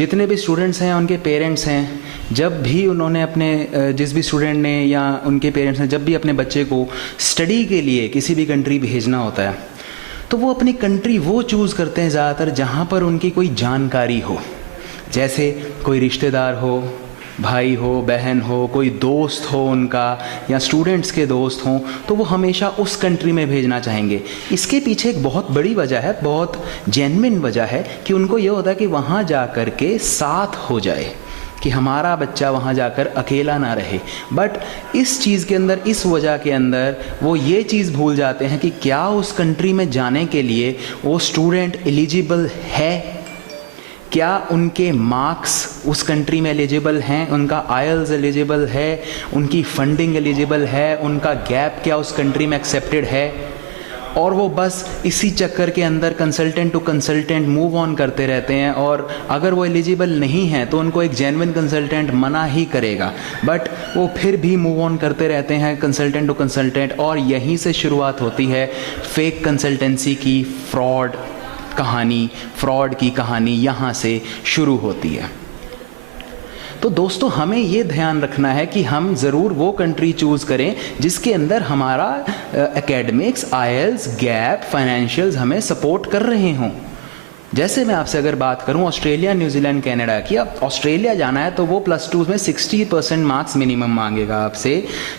जितने भी स्टूडेंट्स हैं उनके पेरेंट्स हैं, जब भी उन्होंने अपने जिस भी स्टूडेंट ने या उनके पेरेंट्स ने जब भी अपने बच्चे को स्टडी के लिए किसी भी कंट्री भेजना होता है तो वो अपनी कंट्री वो चूज़ करते हैं ज़्यादातर जहाँ पर उनकी कोई जानकारी हो, जैसे कोई रिश्तेदार हो, भाई हो, बहन हो, कोई दोस्त हो उनका, या स्टूडेंट्स के दोस्त हों, तो वो हमेशा उस कंट्री में भेजना चाहेंगे। इसके पीछे एक बहुत बड़ी वजह है, बहुत जेन्युइन वजह है कि उनको ये होता है कि वहाँ जा कर के साथ हो जाए, कि हमारा बच्चा वहाँ जाकर अकेला ना रहे। बट इस चीज़ के अंदर, इस वजह के अंदर वो ये चीज़ भूल जाते हैं कि क्या उस कंट्री में जाने के लिए वो स्टूडेंट एलिजिबल है, क्या उनके मार्क्स उस कंट्री में एलिजिबल हैं, उनका आईएलटीएस एलिजिबल है, उनकी फंडिंग एलिजिबल है, उनका गैप क्या उस कंट्री में एक्सेप्टेड है। और वो बस इसी चक्कर के अंदर consultant to consultant move on करते रहते हैं, और अगर वो एलिजिबल नहीं है तो उनको एक जेन्युइन कंसल्टेंट मना ही करेगा, बट वो फिर भी मूव ऑन करते रहते हैं कंसल्टेंट टू कंसल्टेंट। और यहीं से शुरुआत होती है फेक कंसल्टेंसी की, फ्रॉड की कहानी यहाँ से शुरू होती है। तो दोस्तों, हमें ये ध्यान रखना है कि हम ज़रूर वो कंट्री चूज़ करें जिसके अंदर हमारा एकेडमिक्स, आईएलटीएस, गैप, फाइनेंशियल्स हमें सपोर्ट कर रहे हों। जैसे मैं आपसे अगर बात करूं ऑस्ट्रेलिया, न्यूजीलैंड, कनाडा की, अब ऑस्ट्रेलिया जाना है तो वो +2 में 60% मार्क्स मिनिमम मांगेगा आपसे,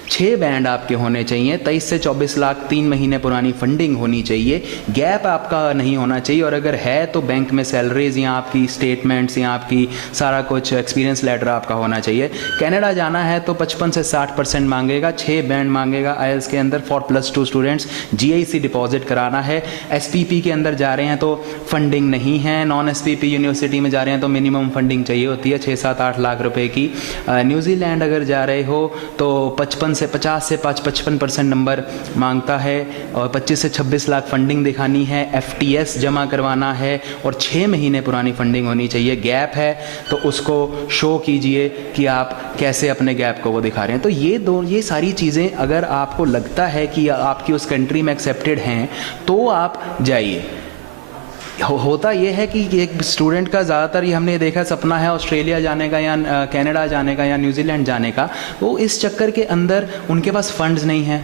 6 बैंड आपके होने चाहिए, 23 से 24 लाख 3 महीने पुरानी फंडिंग होनी चाहिए, गैप आपका नहीं होना चाहिए, और अगर है तो बैंक में सैलरीज या आपकी स्टेटमेंट्स या आपकी सारा कुछ एक्सपीरियंस लेटर आपका होना चाहिए। कनाडा जाना है तो 55 से 60% मांगेगा, 6 बैंड मांगेगा आईएलटीएस के अंदर फॉर +2 स्टूडेंट्स, जीआईसी डिपॉजिट कराना है। एसपीपी के अंदर जा रहे हैं तो फंडिंग नहीं है, नॉन एसपीपी यूनिवर्सिटी में जा रहे हैं तो मिनिमम फंडिंग चाहिए होती है 6-7-8 लाख रुपए की। न्यूजीलैंड अगर जा रहे हो तो 50 से 55% नंबर मांगता है, और 25 से 26 लाख फंडिंग दिखानी है, एफटीएस जमा करवाना है, और 6 महीने पुरानी फंडिंग होनी चाहिए। गैप है तो उसको शो कीजिए कि आप कैसे अपने गैप को वो दिखा रहे हैं। तो ये सारी चीज़ें अगर आपको लगता है कि आपकी उस कंट्री में एक्सेप्टेड हैं तो आप जाइए। होता यह है कि एक स्टूडेंट का ज़्यादातर ये हमने देखा सपना है ऑस्ट्रेलिया जाने का या कनाडा जाने का या न्यूजीलैंड जाने का, वो इस चक्कर के अंदर उनके पास फंड्स नहीं हैं।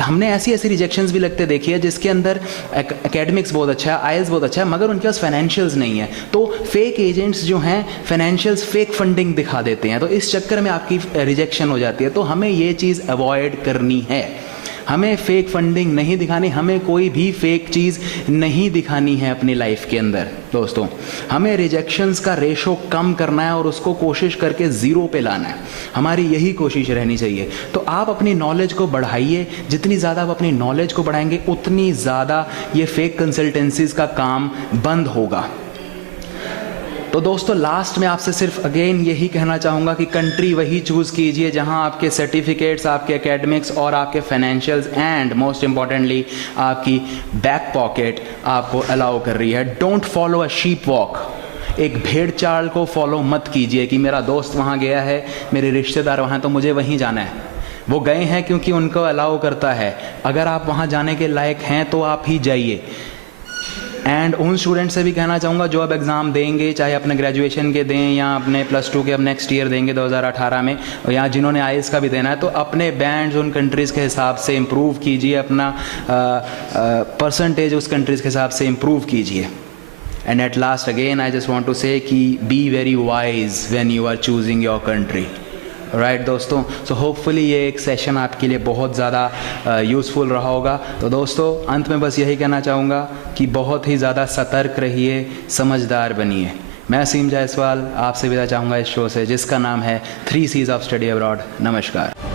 हमने ऐसी रिजेक्शंस भी लगते देखी है जिसके अंदर एकेडमिक्स बहुत अच्छा है, आईएलटीएस बहुत अच्छा है, मगर उनके पास फाइनेंशियल्स नहीं है, तो फेक एजेंट्स जो हैं फाइनेंशियल्स, फेक फंडिंग दिखा देते हैं, तो इस चक्कर में आपकी रिजेक्शन हो जाती है। तो हमें ये चीज़ अवॉइड करनी है, हमें फेक फंडिंग नहीं दिखानी, हमें कोई भी फेक चीज़ नहीं दिखानी है अपनी लाइफ के अंदर। दोस्तों, हमें रिजेक्शंस का रेशो कम करना है और उसको कोशिश करके 0 पे लाना है, हमारी यही कोशिश रहनी चाहिए। तो आप अपनी नॉलेज को बढ़ाइए, जितनी ज़्यादा आप अपनी नॉलेज को बढ़ाएंगे उतनी ज़्यादा ये फेक कंसल्टेंसीज का काम बंद होगा। तो दोस्तों, लास्ट में आपसे सिर्फ अगेन यही कहना चाहूँगा कि कंट्री वही चूज़ कीजिए जहाँ आपके सर्टिफिकेट्स, आपके एकेडमिक्स और आपके फाइनेंशियल्स एंड मोस्ट इम्पॉर्टेंटली आपकी बैक पॉकेट आपको अलाउ कर रही है। Don't follow a sheep walk, एक भेड़ चाल को फॉलो मत कीजिए कि मेरा दोस्त वहाँ गया है, मेरे रिश्तेदार वहाँ, तो मुझे वहीं जाना है। वो गए हैं क्योंकि उनको अलाउ करता है, अगर आप वहाँ जाने के लायक हैं तो आप ही जाइए। एंड उन स्टूडेंट से भी कहना चाहूँगा जो अब एग्ज़ाम देंगे, चाहे अपने ग्रेजुएशन के दें या अपने +2 के अब नेक्स्ट ईयर देंगे 2018 में, या जिन्होंने आईएलटीएस का भी देना है, तो अपने बैंड्स उन कंट्रीज़ के हिसाब से इम्प्रूव कीजिए, अपना परसेंटेज उस कंट्रीज़ के हिसाब से इम्प्रूव कीजिए। And at last again I just want to say कि be very wise when you are choosing your country. Right दोस्तों, सो होपफुली ये एक सेशन आपके लिए बहुत ज़्यादा यूज़फुल रहा होगा। तो दोस्तों, अंत में बस यही कहना चाहूँगा कि बहुत ही ज़्यादा सतर्क रहिए, समझदार बनिए। मैं असीम जायसवाल आपसे विदा चाहूँगा इस शो से, जिसका नाम है 3 C's ऑफ स्टडी अब्रॉड। नमस्कार।